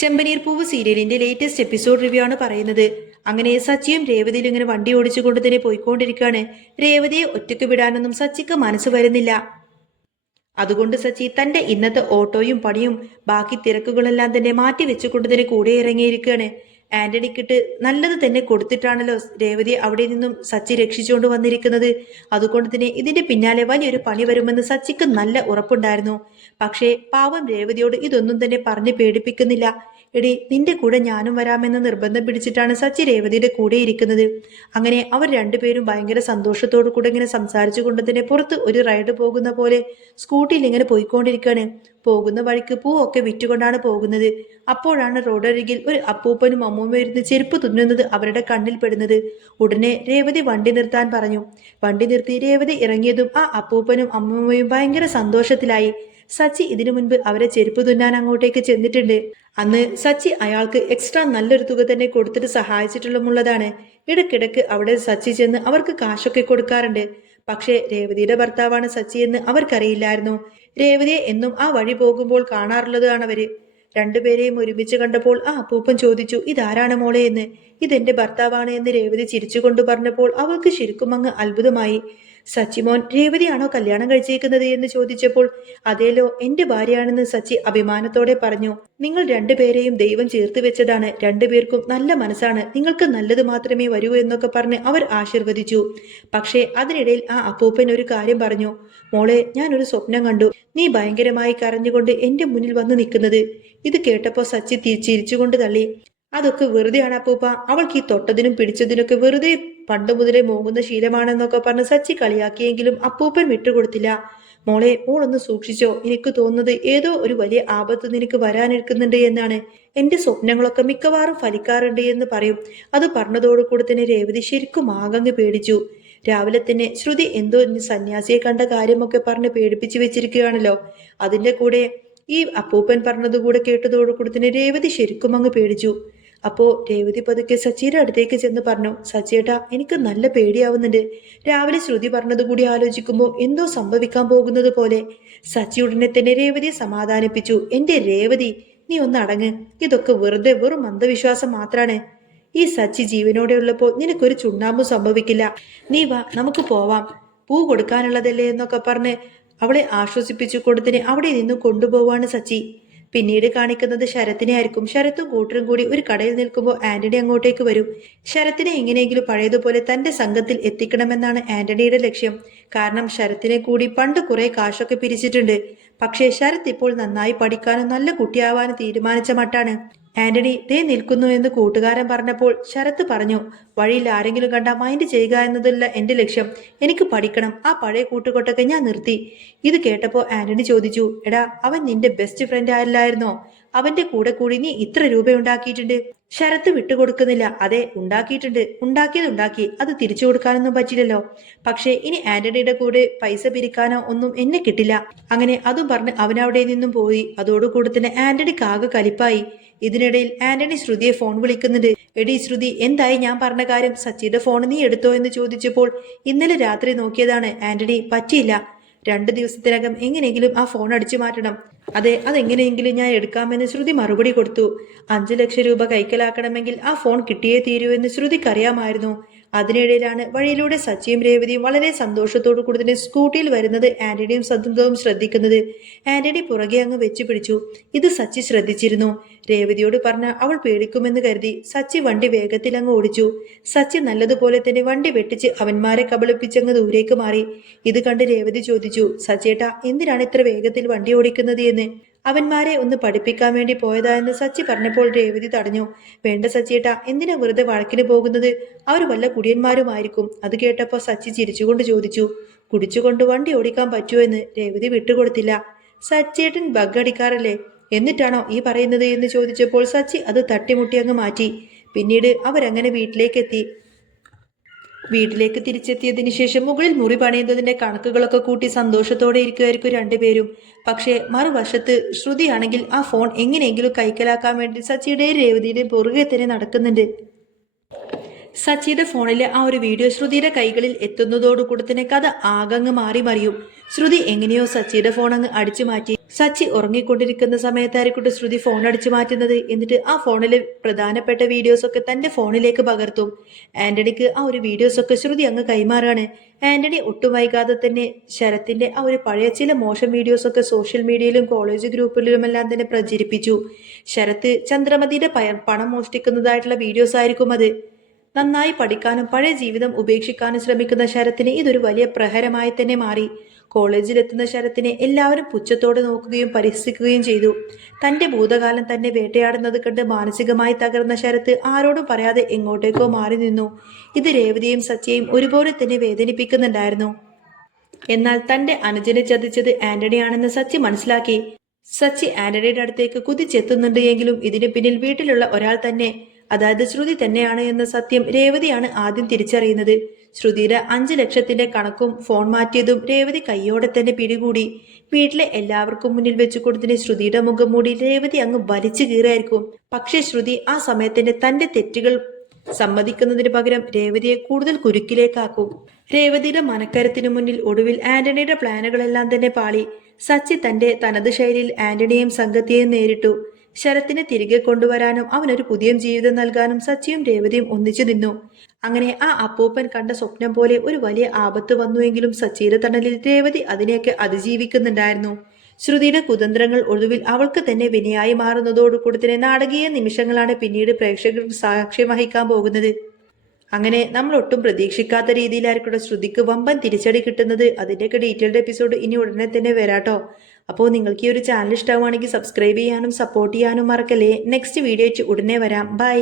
ചെമ്പനീർ പൂവ് സീരിയലിന്റെ latest episode review ആണ് പറയുന്നത്. അങ്ങനെ സച്ചിയും രേവതിയും ഇങ്ങനെ വണ്ടി ഓടിച്ചുകൊണ്ട് തന്നെ പോയിക്കൊണ്ടിരിക്കുകയാണ്. രേവതിയെ ഒറ്റയ്ക്ക് വിടാനൊന്നും സച്ചിക്ക് മനസ്സ് വരുന്നില്ല. അതുകൊണ്ട് സച്ചി തന്റെ ഇന്നത്തെ ഓട്ടോയും പണിയും ബാക്കി തിരക്കുകളെല്ലാം തന്നെ മാറ്റി വെച്ചുകൊണ്ട് തന്നെ കൂടെ ഇറങ്ങിയിരിക്കുകയാണ്. ആന്റണിക്കിട്ട് നല്ലത് തന്നെ കൊടുത്തിട്ടാണല്ലോ രേവതി അവിടെ നിന്നും സച്ചി രക്ഷിച്ചുകൊണ്ട് വന്നിരിക്കുന്നത്. അതുകൊണ്ട് തന്നെ ഇതിന്റെ പിന്നാലെ വലിയൊരു പണി വരുമെന്ന് സച്ചിക്ക് നല്ല ഉറപ്പുണ്ടായിരുന്നു. പക്ഷേ പാവം രേവതിയോട് ഇതൊന്നും തന്നെ പറഞ്ഞ് പേടിപ്പിക്കുന്നില്ല. എടി, നിന്റെ കൂടെ ഞാനും വരാമെന്ന് നിർബന്ധം പിടിച്ചിട്ടാണ് സച്ചി രേവതിയുടെ കൂടെ ഇരിക്കുന്നത്. അങ്ങനെ അവർ രണ്ടുപേരും ഭയങ്കര സന്തോഷത്തോടു കൂടെ ഇങ്ങനെ സംസാരിച്ചു കൊണ്ട് തന്നെ പുറത്ത് ഒരു റൈഡ് പോകുന്ന പോലെ സ്കൂട്ടിയിൽ ഇങ്ങനെ പോയിക്കൊണ്ടിരിക്കുകയാണ്. പോകുന്ന വഴിക്ക് പൂവൊക്കെ വിറ്റുകൊണ്ടാണ് പോകുന്നത്. അപ്പോഴാണ് റോഡരികിൽ ഒരു അപ്പൂപ്പനും അമ്മൂമ്മയും ഇരുന്ന് ചെരുപ്പ് തുന്നുന്നത് അവരുടെ കണ്ണിൽ പെടുന്നത്. ഉടനെ രേവതി വണ്ടി നിർത്താൻ പറഞ്ഞു. വണ്ടി നിർത്തി രേവതി ഇറങ്ങിയതും ആ അപ്പൂപ്പനും അമ്മൂമ്മയും ഭയങ്കര സന്തോഷത്തിലായി. സച്ചി ഇതിനു മുൻപ് അവരെ ചെരുപ്പ് തുന്നാൻ അങ്ങോട്ടേക്ക് ചെന്നിട്ടുണ്ട്. അന്ന് സച്ചി അയാൾക്ക് എക്സ്ട്രാ നല്ലൊരു തുക തന്നെ കൊടുത്തിട്ട് സഹായിച്ചിട്ടുള്ളതാണ്. ഇടയ്ക്കിടയ്ക്ക് അവിടെ സച്ചി ചെന്ന് അവർക്ക് കാശൊക്കെ കൊടുക്കാറുണ്ട്. പക്ഷേ രേവതിയുടെ ഭർത്താവാണ് സച്ചി എന്ന് അവർക്കറിയില്ലായിരുന്നു. രേവതിയെ എന്നും ആ വഴി പോകുമ്പോൾ കാണാറുള്ളതാണ് അവര്. രണ്ടുപേരെയും ഒരുമിച്ച് കണ്ടപ്പോൾ ആ അപ്പൂപ്പൻ ചോദിച്ചു, ഇതാരാണ് മോളെ എന്ന്. ഇതെന്റെ ഭർത്താവാണ് എന്ന് രേവതി ചിരിച്ചുകൊണ്ട് പറഞ്ഞപ്പോൾ അവൾക്ക് ശരിക്കും അങ്ങ് അത്ഭുതമായി. സച്ചിമോൻ രേവതിയാണോ കല്യാണം കഴിച്ചേക്കുന്നത് എന്ന് ചോദിച്ചപ്പോൾ അതേലോ, എന്റെ ഭാര്യയാണെന്ന് സച്ചി അഭിമാനത്തോടെ പറഞ്ഞു. നിങ്ങൾ രണ്ടുപേരെയും ദൈവം ചേർത്ത് വെച്ചതാണ്. രണ്ടുപേർക്കും നല്ല മനസ്സാണ്. നിങ്ങൾക്ക് നല്ലത് മാത്രമേ വരൂ എന്നൊക്കെ പറഞ്ഞ് അവർ ആശീർവദിച്ചു. പക്ഷേ അതിനിടയിൽ ആ അപ്പൂപ്പൻ ഒരു കാര്യം പറഞ്ഞു. മോളെ, ഞാനൊരു സ്വപ്നം കണ്ടു. നീ ഭയങ്കരമായി കരഞ്ഞുകൊണ്ട് എന്റെ മുന്നിൽ വന്ന് നിൽക്കുന്നത്. ഇത് കേട്ടപ്പോ സച്ചി ചിരിച്ചുകൊണ്ട് തള്ളി. അതൊക്കെ വെറുതെയാണ് അപ്പൂപ്പ. അവൾക്ക് ഈ തൊട്ടതിനും പിടിച്ചതിനൊക്കെ വെറുതെ പണ്ട് മുതലേ മോങ്ങുന്ന ശീലമാണെന്നൊക്കെ പറഞ്ഞ് സച്ചി കളിയാക്കിയെങ്കിലും അപ്പൂപ്പൻ വിട്ടുകൊടുത്തില്ല. മോളെ, മോളൊന്ന് സൂക്ഷിച്ചോ. എനിക്ക് തോന്നുന്നത് ഏതോ ഒരു വലിയ ആപത്ത് നിനക്ക് വരാനിരിക്കുന്നുണ്ട് എന്നാണ്. എന്റെ സ്വപ്നങ്ങളൊക്കെ മിക്കവാറും ഫലിക്കാറുണ്ട് എന്ന് പറയും. അത് പറഞ്ഞതോടുകൂടി തന്നെ രേവതി ശരിക്കും ആകങ്ങ് പേടിച്ചു. രാവിലെ തന്നെ ശ്രുതി എന്തോ സന്യാസിയെ കണ്ട കാര്യമൊക്കെ പറഞ്ഞ് പേടിപ്പിച്ചു വെച്ചിരിക്കുകയാണല്ലോ. അതിന്റെ കൂടെ ഈ അപ്പൂപ്പൻ പറഞ്ഞതുകൂടെ കേട്ടതോടുകൂടി തന്നെ രേവതി ശരിക്കും അങ്ങ് പേടിച്ചു. അപ്പോ രേവതി പതുക്കെ സച്ചിയുടെ അടുത്തേക്ക് ചെന്ന് പറഞ്ഞു, സച്ചിയേട്ടാ, എനിക്ക് നല്ല പേടിയാവുന്നുണ്ട്. രാവിലെ ശ്രുതി പറഞ്ഞതുകൂടി ആലോചിക്കുമ്പോൾ എന്തോ സംഭവിക്കാൻ പോകുന്നത് പോലെ. സച്ചി ഉടനെ തന്നെ രേവതിയെ സമാധാനിപ്പിച്ചു. എന്റെ രേവതി, നീ ഒന്ന് അടങ്ങ്. ഇതൊക്കെ വെറും അന്ധവിശ്വാസം മാത്രാണ്. ഈ സച്ചി ജീവനോടെ ഉള്ളപ്പോൾ നിനക്കൊരു ചുണ്ണാമ്പും സംഭവിക്കില്ല. നീ വാ, നമുക്ക് പോവാം. പൂ കൊടുക്കാനുള്ളതല്ലേ എന്നൊക്കെ പറഞ്ഞ് അവളെ ആശ്വസിപ്പിച്ചു കൊടുത്തിന് അവിടെ നിന്ന് കൊണ്ടുപോവാണ് സച്ചി. പിന്നീട് കാണിക്കുന്നത് ശരത്തിനെ ആയിരിക്കും. ശരത്തും കൂട്ടരും കൂടി ഒരു കടയിൽ നിൽക്കുമ്പോൾ ആന്റണി അങ്ങോട്ടേക്ക് വരും. ശരത്തിനെ എങ്ങനെയെങ്കിലും പഴയതുപോലെ തന്റെ സംഘത്തിൽ എത്തിക്കണമെന്നാണ് ആന്റണിയുടെ ലക്ഷ്യം. കാരണം ശരത്തിനെ കൂടി പണ്ട് കുറെ കാശൊക്കെ പിരിച്ചിട്ടുണ്ട്. പക്ഷേ ശരത് ഇപ്പോൾ നന്നായി പഠിക്കാനും നല്ല കുട്ടിയാവാനും തീരുമാനിച്ച മട്ടാണ്. ആന്റണി ദേ നിൽക്കുന്നു എന്ന് കൂട്ടുകാരൻ പറഞ്ഞപ്പോൾ ശരത്ത് പറഞ്ഞു, വഴിയിൽ ആരെങ്കിലും കണ്ടാൽ മൈൻഡ് ചെയ്യുക എന്നതല്ല എന്റെ ലക്ഷ്യം. എനിക്ക് പഠിക്കണം. ആ പഴയ കൂട്ടുകൊട്ടൊക്കെ ഞാൻ നിർത്തി. ഇത് കേട്ടപ്പോൾ ആന്റണി ചോദിച്ചു, എടാ, അവൻ നിന്റെ ബെസ്റ്റ് ഫ്രണ്ട് ആയില്ലായിരുന്നോ? അവന്റെ കൂടെ കൂടി നീ ഇത്ര രൂപ ഉണ്ടാക്കിയിട്ടുണ്ട്. ശരത്ത് വിട്ടുകൊടുക്കുന്നില്ല. അതെ, ഉണ്ടാക്കിയിട്ടുണ്ട്. ഉണ്ടാക്കി. അത് തിരിച്ചു കൊടുക്കാനൊന്നും പറ്റില്ലല്ലോ. പക്ഷേ ഇനി ആന്റണിയുടെ കൂടെ പൈസ പിരിക്കാനോ ഒന്നും എന്നെ കിട്ടില്ല. അങ്ങനെ അതും പറഞ്ഞ് അവനവിടെ നിന്നും പോയി. അതോടുകൂടി തന്നെ ആന്റണിക്ക് ആകെ കലിപ്പായി. ഇതിനിടയിൽ ആന്റണി ശ്രുതിയെ ഫോൺ വിളിക്കുന്നുണ്ട്. എടി ശ്രുതി, എന്തായി ഞാൻ പറഞ്ഞ കാര്യം? സച്ചിയുടെ ഫോൺ നീ എടുത്തോ എന്ന് ചോദിച്ചപ്പോൾ ഇന്നലെ രാത്രി നോക്കിയതാണ് ആന്റണി, പറ്റിയില്ല. 2 ദിവസത്തിനകം എങ്ങനെയെങ്കിലും ആ ഫോൺ അടിച്ചു മാറ്റണം. അതെ, അതെങ്ങനെയെങ്കിലും ഞാൻ എടുക്കാമെന്ന് ശ്രുതി മറുപടി കൊടുത്തു. 5 ലക്ഷം രൂപ കൈക്കലാക്കണമെങ്കിൽ ആ ഫോൺ കിട്ടിയേ തീരൂ എന്ന് ശ്രുതിക്കറിയാമായിരുന്നു. അതിനിടയിലാണ് വഴിയിലൂടെ സച്ചിയും രേവതിയും വളരെ സന്തോഷത്തോടു കൂടി തന്നെ സ്കൂട്ടിയിൽ വരുന്നത് ആന്റണിയും സന്തോഷവും ശ്രദ്ധിക്കുന്നത്. ആന്റണി പുറകെ അങ്ങ് വെച്ചു പിടിച്ചു. ഇത് സച്ചി ശ്രദ്ധിച്ചിരുന്നു. രേവതിയോട് പറഞ്ഞ അവൾ പേടിക്കുമെന്ന് കരുതി സച്ചി വണ്ടി വേഗത്തിൽ അങ്ങ് ഓടിച്ചു. സച്ചി നല്ലതുപോലെ തന്നെ വണ്ടി വെട്ടിച്ച് അവന്മാരെ കബളിപ്പിച്ചങ്ങ് ദൂരേക്ക് മാറി. ഇത് കണ്ട് രേവതി ചോദിച്ചു, സച്ചേട്ടാ, എന്തിനാണ് ഇത്ര വേഗത്തിൽ വണ്ടി ഓടിക്കുന്നത് എന്ന്. അവന്മാരെ ഒന്ന് പഠിപ്പിക്കാൻ വേണ്ടി പോയതാ എന്ന് സച്ചി പറഞ്ഞപ്പോൾ രേവതി തടഞ്ഞു. വേണ്ട സച്ചിയേട്ടാ, എന്തിനാ വെറുതെ വഴക്കിന് പോകുന്നത്? അവർ വല്ല കുടിയന്മാരുമായിരിക്കും. അത് കേട്ടപ്പോൾ സച്ചി ചിരിച്ചുകൊണ്ട് ചോദിച്ചു, കുടിച്ചുകൊണ്ട് വണ്ടി ഓടിക്കാൻ പറ്റുമോ എന്ന്. രേവതി വിട്ടുകൊടുത്തില്ല. സച്ചിയേട്ടൻ ബഗ് അടിക്കാറല്ലേ, എന്നിട്ടാണോ ഈ പറയുന്നത് എന്ന് ചോദിച്ചപ്പോൾ സച്ചി അത് തട്ടിമുട്ടി അങ്ങ് മാറ്റി. പിന്നീട് അവരങ്ങനെ വീട്ടിലേക്ക് തിരിച്ചെത്തിയതിനു ശേഷം മുകളിൽ മുറി പണിയുന്നതിന്റെ കണക്കുകളൊക്കെ കൂട്ടി സന്തോഷത്തോടെ ഇരിക്കുമായിരിക്കും രണ്ടുപേരും. പക്ഷേ മറുവശത്ത് ശ്രുതിയാണെങ്കിൽ ആ ഫോൺ എങ്ങനെയെങ്കിലും കൈക്കലാക്കാൻ വേണ്ടി സച്ചിയുടെയും രേവതിയുടെയും പുറകെ തന്നെ നടക്കുന്നുണ്ട്. സച്ചിയുടെ ഫോണിലെ ആ ഒരു വീഡിയോ ശ്രുതിയുടെ കൈകളിൽ എത്തുന്നതോടുകൂടി തന്നെ കഥ ആകങ്ങ് മാറി മറിയും. ശ്രുതി എങ്ങനെയോ സച്ചിയുടെ ഫോൺ അങ്ങ് അടിച്ചു മാറ്റി. സച്ചി ഉറങ്ങിക്കൊണ്ടിരിക്കുന്ന സമയത്തായിരിക്കും ശ്രുതി ഫോൺ അടിച്ചു മാറ്റുന്നത്. എന്നിട്ട് ആ ഫോണിലെ പ്രധാനപ്പെട്ട വീഡിയോസൊക്കെ തന്റെ ഫോണിലേക്ക് പകർത്തും. ആന്റണിക്ക് ആ ഒരു വീഡിയോസൊക്കെ ശ്രുതി അങ്ങ് കൈമാറാണ്. ആന്റണി ഒട്ടും വൈകാതെ തന്നെ ശരത്തിന്റെ ആ ഒരു പഴയ ചില മോശം വീഡിയോസൊക്കെ സോഷ്യൽ മീഡിയയിലും കോളേജ് ഗ്രൂപ്പിലുമെല്ലാം തന്നെ പ്രചരിപ്പിച്ചു. ശരത്ത് ചന്ദ്രമതിയുടെ പണം മോഷ്ടിക്കുന്നതായിട്ടുള്ള വീഡിയോസ് ആയിരിക്കും അത്. നന്നായി പഠിക്കാനും പഴയ ജീവിതം ഉപേക്ഷിക്കാനും ശ്രമിക്കുന്ന ശരത്തിന് ഇതൊരു വലിയ പ്രഹരമായി തന്നെ മാറി. കോളേജിലെത്തുന്ന ശരത്തിനെ എല്ലാവരും പുച്ഛത്തോടെ നോക്കുകയും പരിഹസിക്കുകയും ചെയ്തു. തന്റെ ഭൂതകാലം തന്നെ വേട്ടയാടുന്നത് കണ്ട് മാനസികമായി തകർന്ന ശരത്ത് ആരോടും പറയാതെ എങ്ങോട്ടേക്കോ മാറി നിന്നു. ഇത് രേവതിയും സച്ചിയെയും ഒരുപോലെ തന്നെ വേദനിപ്പിക്കുന്നുണ്ടായിരുന്നു. എന്നാൽ തന്റെ അനുജനെ ചതിച്ചത് ആന്റണിയാണെന്ന് സച്ചി മനസ്സിലാക്കി. സച്ചി ആന്റണിയുടെ അടുത്തേക്ക് കുതിച്ചെത്തുന്നുണ്ട് എങ്കിലും ഇതിന് പിന്നിൽ വീട്ടിലുള്ള ഒരാൾ തന്നെ, അതായത് ശ്രുതി തന്നെയാണ് എന്ന സത്യം രേവതിയാണ് ആദ്യം തിരിച്ചറിയുന്നത്. ശ്രുതിയുടെ 5 ലക്ഷത്തിന്റെ കണക്കും ഫോൺ മാറ്റിയതും രേവതി കൈയോടെ തന്നെ പിടികൂടി. വീട്ടിലെ എല്ലാവർക്കും മുന്നിൽ വെച്ചു കൊടുത്തിന് ശ്രുതിയുടെ മുഖം മൂടി രേവതി അങ്ങ് വലിച്ചു കീറായിരിക്കും. പക്ഷേ ശ്രുതി ആ സമയത്തിന്റെ തന്റെ തെറ്റുകൾ സമ്മതിക്കുന്നതിന് പകരം രേവതിയെ കൂടുതൽ കുരുക്കിലേക്കാക്കും. രേവതിയുടെ മനക്കരത്തിനു മുന്നിൽ ഒടുവിൽ ആന്റണിയുടെ പ്ലാനുകളെല്ലാം തന്നെ പാളി. സച്ചി തന്റെ തനത് ശൈലിയിൽ ആന്റണിയെയും സംഘത്തെയും നേരിട്ടു. ശരത്തിനെ തിരികെ കൊണ്ടുവരാനും അവനൊരു പുതിയ ജീവിതം നൽകാനും സച്ചിയും രേവതിയും ഒന്നിച്ചു നിന്നു. അങ്ങനെ ആ അപ്പൂപ്പൻ കണ്ട സ്വപ്നം പോലെ ഒരു വലിയ ആപത്ത് വന്നുവെങ്കിലും സച്ചിയുടെ തണലിൽ രേവതി അതിനെയൊക്കെ അതിജീവിക്കുന്നുണ്ടായിരുന്നു. ശ്രുതിയുടെ കുതന്ത്രങ്ങൾ ഒടുവിൽ അവൾക്ക് തന്നെ വിനയായി മാറുന്നതോടുകൂടി തന്നെ നാടകീയ നിമിഷങ്ങളാണ് പിന്നീട് പ്രേക്ഷകർക്ക് സാക്ഷ്യം വഹിക്കാൻ പോകുന്നത്. അങ്ങനെ നമ്മൾ ഒട്ടും പ്രതീക്ഷിക്കാത്ത രീതിയിലായിരിക്കും ശ്രുതിക്ക് വമ്പൻ തിരിച്ചടി കിട്ടുന്നത്. അതിൻ്റെയൊക്കെ ഡീറ്റെയിൽഡ് എപ്പിസോഡ് ഇനി ഉടനെ തന്നെ വരാട്ടോ. അപ്പോൾ നിങ്ങൾക്ക് ഈ ഒരു ചാനൽ ഇഷ്ടമാണെങ്കിൽ സബ്സ്ക്രൈബ് ചെയ്യാനും സപ്പോർട്ട് ചെയ്യാനും മറക്കല്ലേ. നെക്സ്റ്റ് വീഡിയോ ഉടനെ വരാം. ബൈ.